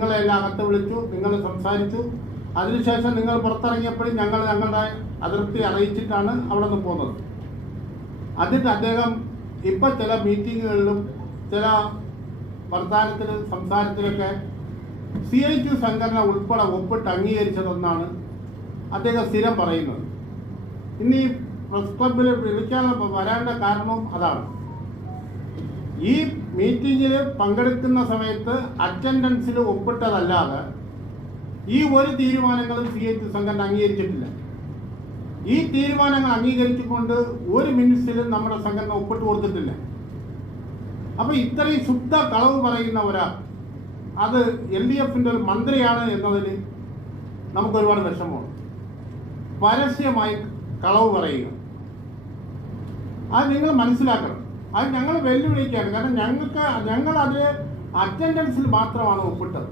നിങ്ങളെല്ലാം അകത്ത് വിളിച്ചു, നിങ്ങൾ സംസാരിച്ചു. അതിനുശേഷം നിങ്ങൾ പുറത്തിറങ്ങിയപ്പോഴും ഞങ്ങളുടെ അതിർത്തി അറിയിച്ചിട്ടാണ് അവിടെ നിന്ന് പോകുന്നത്. അതിന് അദ്ദേഹം ഇപ്പം ചില മീറ്റിങ്ങുകളിലും ചില വർത്തമാനത്തിലും സംസാരത്തിലൊക്കെ CIT സംഘടന ഉൾപ്പെടെ ഒപ്പിട്ട് അംഗീകരിച്ചതെന്നാണ് അദ്ദേഹം സ്ഥിരം പറയുന്നത്. ഇന്ന് ഈ പ്രസ് ക്ലബിൽ വിളിക്കാൻ വരാനുള്ള കാരണവും അതാണ്. ഈ മീറ്റിങ്ങിൽ പങ്കെടുക്കുന്ന സമയത്ത് അറ്റൻഡൻസിൽ ഒപ്പിട്ടതല്ലാതെ ഈ ഒരു തീരുമാനങ്ങളും CIT സംഘടന അംഗീകരിച്ചിട്ടില്ല. ഈ തീരുമാനങ്ങൾ അംഗീകരിച്ചുകൊണ്ട് ഒരു മിനിറ്റ്സിലും നമ്മുടെ സംഘടന ഒപ്പിട്ട് കൊടുത്തിട്ടില്ല. അപ്പോൾ ഇത്രയും ശുദ്ധ കളവ് പറയുന്ന ഒരാൾ അത് LDFന്റെ ഒരു മന്ത്രിയാണ് എന്നതിൽ നമുക്കൊരുപാട് വിഷമമാണ്. പരസ്യമായി കളവ് പറയുക, അത് നിങ്ങൾ മനസ്സിലാക്കണം. അത് ഞങ്ങൾ വെല്ലുവിളിക്കുകയാണ്. കാരണം ഞങ്ങൾ അതിൽ അറ്റൻഡൻസിൽ മാത്രമാണ് ഒപ്പിട്ടത്.